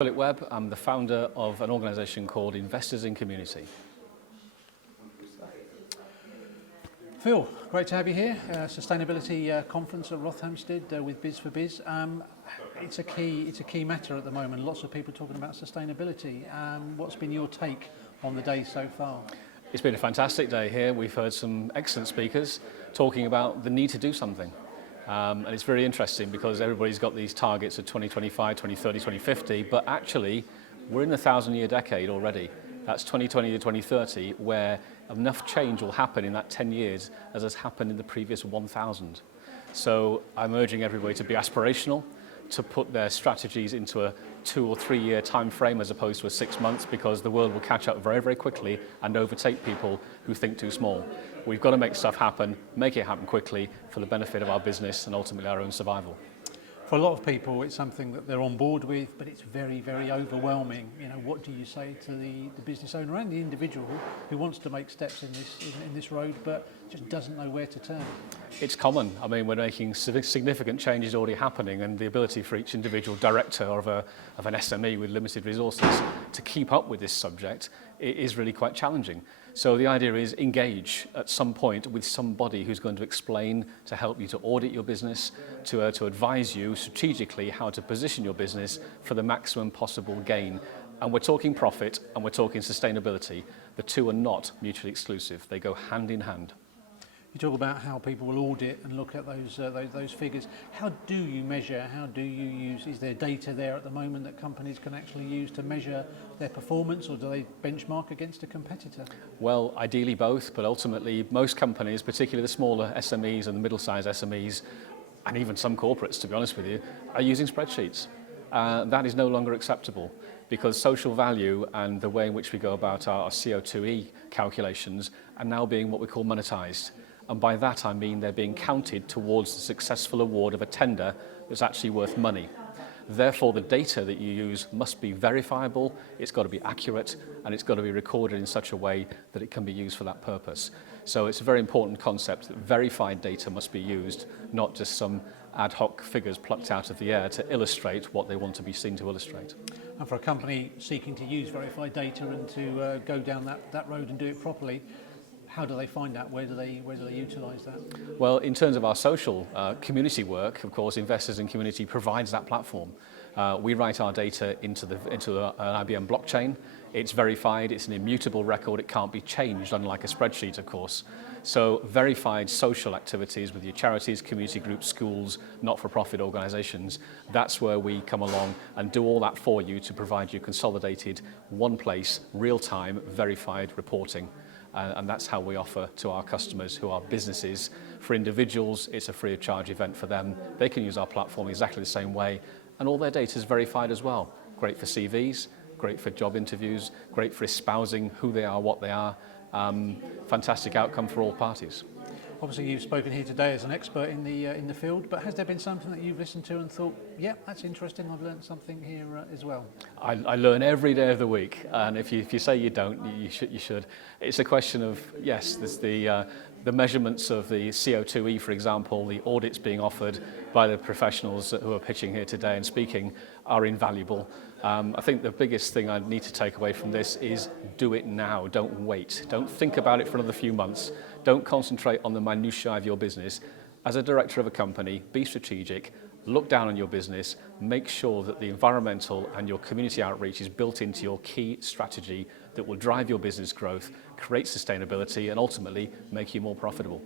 Phillip Webb. I'm the founder of an organisation called Investors in Community. Phil, great to have you here. Sustainability conference at Rothamsted with Biz for Biz. It's a key matter at the moment. Lots of people talking about sustainability. What's been your take on the day so far? It's been a fantastic day here. We've heard some excellent speakers talking about the need to do something. And it's very interesting because everybody's got these targets of 2025, 2030, 2050, but actually we're in the 1,000-year decade already. That's 2020 to 2030, where enough change will happen in that 10 years as has happened in the previous 1,000. So I'm urging everybody to be aspirational, to put their strategies into a 2 or 3 year time frame as opposed to a 6 months, because the world will catch up very, very quickly and overtake people who think too small. We've got to make stuff happen, make it happen quickly for the benefit of our business and ultimately our own survival. For a lot of people, it's something that they're on board with, but it's very, very overwhelming. You know, what do you say to the business owner and the individual who wants to make steps in this road, but just doesn't know where to turn? It's common. I mean, we're making significant changes already happening, and the ability for each individual director of an SME with limited resources to keep up with this subject is really quite challenging. So the idea is engage at some point with somebody who's going to explain, to help you to audit your business, to advise you strategically how to position your business for the maximum possible gain. And we're talking profit and we're talking sustainability. The two are not mutually exclusive. They go hand in hand. You talk about how people will audit and look at those figures. How do you measure? How do you use? Is there data there at the moment that companies can actually use to measure their performance, or do they benchmark against a competitor? Well, ideally both, but ultimately most companies, particularly the smaller SMEs and the middle-sized SMEs, and even some corporates, to be honest with you, are using spreadsheets. That is no longer acceptable, because social value and the way in which we go about our CO2e calculations are now being what we call monetized. And by that I mean they're being counted towards the successful award of a tender that's actually worth money. Therefore, the data that you use must be verifiable, it's got to be accurate, and it's got to be recorded in such a way that it can be used for that purpose. So it's a very important concept that verified data must be used, not just some ad hoc figures plucked out of the air to illustrate what they want to be seen to illustrate. And for a company seeking to use verified data and to go down that road and do it properly, how do they find that? Where do they utilise that? Well, in terms of our social community work, of course, Investors in Community provides that platform. We write our data into an IBM blockchain. It's verified, it's an immutable record, it can't be changed, unlike a spreadsheet, of course. So verified social activities with your charities, community groups, schools, not-for-profit organisations, that's where we come along and do all that for you to provide you consolidated, one place, real-time, verified reporting. And that's how we offer to our customers who are businesses. For individuals, it's a free of charge event for them. They can use our platform exactly the same way, and all their data is verified as well. Great for CVs, great for job interviews, great for espousing who they are, what they are. Fantastic outcome for all parties. Obviously, you've spoken here today as an expert in the field, but has there been something that you've listened to and thought, yeah, that's interesting, I've learned something here as well? I learn every day of the week, and if you say you don't, you should. It's a question of, yes, there's the measurements of the CO2e, for example, the audits being offered by the professionals who are pitching here today and speaking are invaluable. I think the biggest thing I need to take away from this is do it now, don't wait. Don't think about it for another few months. Don't concentrate on the minutiae of your business. As a director of a company, be strategic, look down on your business, make sure that the environmental and your community outreach is built into your key strategy that will drive your business growth, create sustainability, and ultimately make you more profitable.